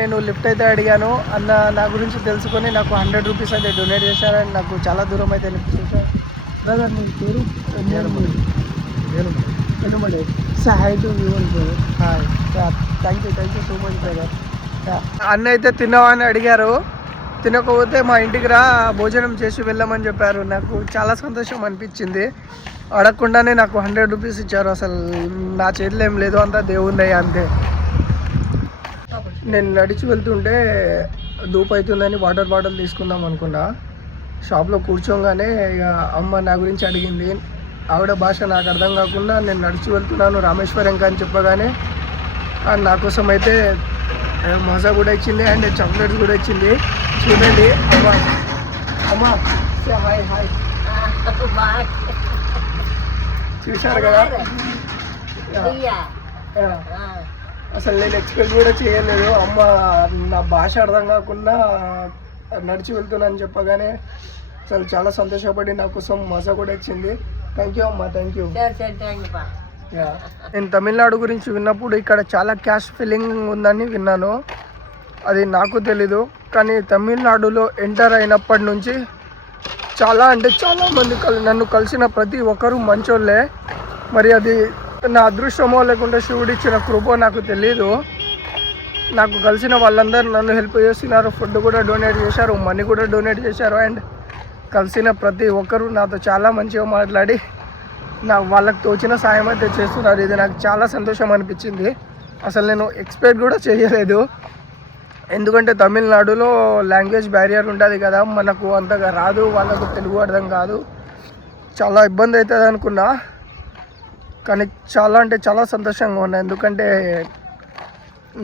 నేను లిఫ్ట్ అయితే అడిగాను. అన్న నా గురించి తెలుసుకొని నాకు 100 రూపీస్ అయితే డొనేట్ చేశారని నాకు చాలా దూరం అయితే లిఫ్ట్ చేశారు. బ్రదర్ మీ పేరు? ఎనుమడి. Hi to you brother. Hi, thank you so much brother. అన్న అయితే తిన్నావా అని అడిగారు. తినకపోతే మా ఇంటికి రా భోజనం చేసి వెళ్ళమని చెప్పారు. నాకు చాలా సంతోషం అనిపించింది. అడగకుండానే నాకు 100 రూపీస్ ఇచ్చారు. అసలు నా చేతిలో ఏం లేదు, అంతా దేవుంది అంతే. నేను నడిచి వెళ్తుంటే ధూపు అవుతుందని వాటర్ బాటిల్ తీసుకుందాం అనుకున్నా. షాప్లో కూర్చోగానే ఇక అమ్మ నా గురించి అడిగింది. ఆవిడ భాష నాకు అర్థం కాకుండా నేను నడిచి వెళ్తున్నాను రామేశ్వరం అని చెప్పగానే నా కోసం అయితే మజా కూడా ఇచ్చింది అండ్ చాక్లెట్స్ కూడా ఇచ్చింది. చూడండి అమ్మ హాయ్ హాయ్ చూశారు కదా. అసలు నేను ఎక్స్పెక్ట్ కూడా చేయలేదు. అమ్మ నా భాష అర్థం కాకుండా నడిచి వెళ్తున్నాను చెప్పగానే అసలు చాలా సంతోషపడి నా కోసం మజా కూడా ఇచ్చింది. థ్యాంక్ యూ అమ్మ, థ్యాంక్ యూ. నేను తమిళనాడు గురించి విన్నప్పుడు ఇక్కడ చాలా క్యాష్ ఫీలింగ్ ఉందని విన్నాను. అది నాకు తెలీదు. కానీ తమిళనాడులో ఎంటర్ అయినప్పటి నుంచి చాలా అంటే చాలామంది నన్ను కలిసిన ప్రతి ఒక్కరూ మంచోళ్ళే. మరి అది నా అదృష్టమో లేకుంటే శివుడు ఇచ్చిన కృపో నాకు తెలీదు. నాకు కలిసిన వాళ్ళందరూ నన్ను హెల్ప్ చేస్తున్నారు. ఫుడ్ కూడా డొనేట్ చేశారు, మనీ కూడా డొనేట్ చేశారు. అండ్ కలిసిన ప్రతి ఒక్కరూ నాతో చాలా మంచిగా మాట్లాడి వాళ్ళకి తోచిన సాయం అయితే చేస్తున్నారు. ఇది నాకు చాలా సంతోషం అనిపించింది. అసలు నేను ఎక్స్పెక్ట్ కూడా చేయలేదు. ఎందుకంటే తమిళనాడులో లాంగ్వేజ్ బ్యారియర్ ఉంటుంది కదా, మనకు అంతగా రాదు, వాళ్ళకు తెలుగు అర్థం కాదు, చాలా ఇబ్బంది అవుతుంది అనుకున్నా. కానీ చాలా అంటే చాలా సంతోషంగా ఉన్నా. ఎందుకంటే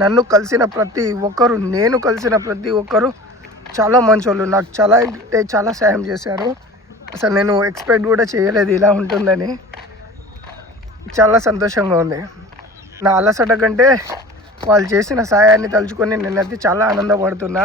నన్ను కలిసిన ప్రతి ఒక్కరు, నేను కలిసిన ప్రతి ఒక్కరు చాలా మంచోళ్ళు. నాకు చాలా అంటే చాలా సాయం చేశారు. అసలు నేను ఎక్స్పెక్ట్ కూడా చేయలేదు ఇలా ఉంటుందని. చాలా సంతోషంగా ఉంది. నా అలసట కంటే వాళ్ళు చేసిన సాయాన్ని తలుచుకొని నేనైతే చాలా ఆనందపడుతున్నా.